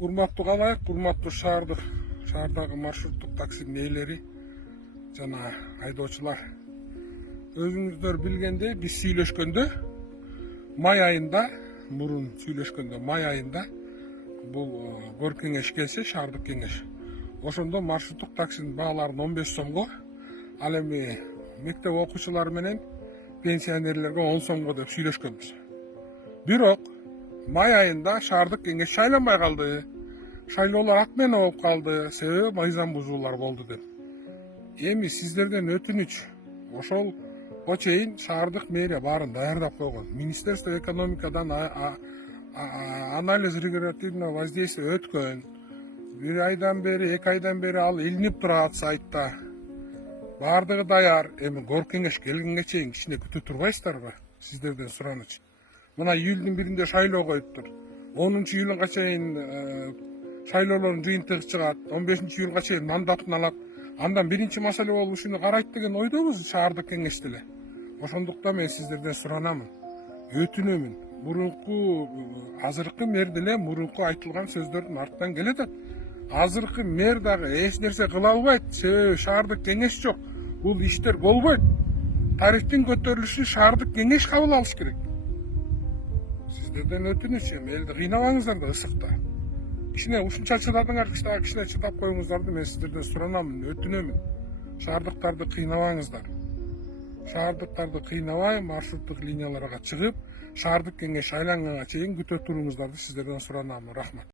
Урматтуу калайык, урматтуу шаардагы маршруттук таксинин ээлери жана айдоочулар. Өзүңүздөр билгендей, биз сүйлөшкөндө май айында, мурун сүйлөшкөндө май айында бул көр кеңеш келсе, шаардык кеңеш. Ошондо маршруттук таксинин бааларын 15 сомго, ал эми мектеп окуучулары менен пенсионерлерге 10 сомго деп сүйлөшкөнбүз. Бирок май айында шаардык кеңеш шайланбай калды. Шайлоолор отмена болуп калды, себеби мыйзам бузуулар болду деп. Эми сиздерден өтүнүч, ошолго чейин шаардык мэрия баарын даярдап койгон. Министерство экономикадан анализ регулятивного воздействия өткөн. 1 айдан бери, 2 айдан бери ал илинип турат сайтта. Баардыгы даяр. Эми кор кеңеш келгенге чейин кичине күтүп турбайсыздарбы? Сиздерден сураныч. Мына июлдун 1-inde шайлоо коюптур. 10-июлга чейин шайлоолордун жыйынтыгы чыгат. 15-июлга чейин мандатын алат. Андан биринчи маселе болуп ушуну карайт деген ойдобуз шаардык кеңеш деле. Ошондуктан мен сиздерден суранамын, өтүнөмүн. Азыркы мэр деле мурунку айтылган сөздөрдүн артынан келатат. Азыркы мэр дагы эч нерсе кыла албайт, себеби шаардык кеңеш жок. Бул иштер болбойт. Тарифтин көтөрүлүшүн шаардык кеңеш кабыл алыш керек. Сиздерден өтүнүч, элди кыйнабаңыздар да ысыкта. Кичине ушунча чыдадыңар, кичине чыдап коюңуздарды мен сиздерден суранамын, өтүнөмүн. Шаардыктарды кыйнабаңыздар. Шаардыктарды кыйнабай, маршруттук линияларга чыгып, шаардык кеңеш шайланганга чейин күтө туруңуздарды сиздерден суранамын. Рахмат.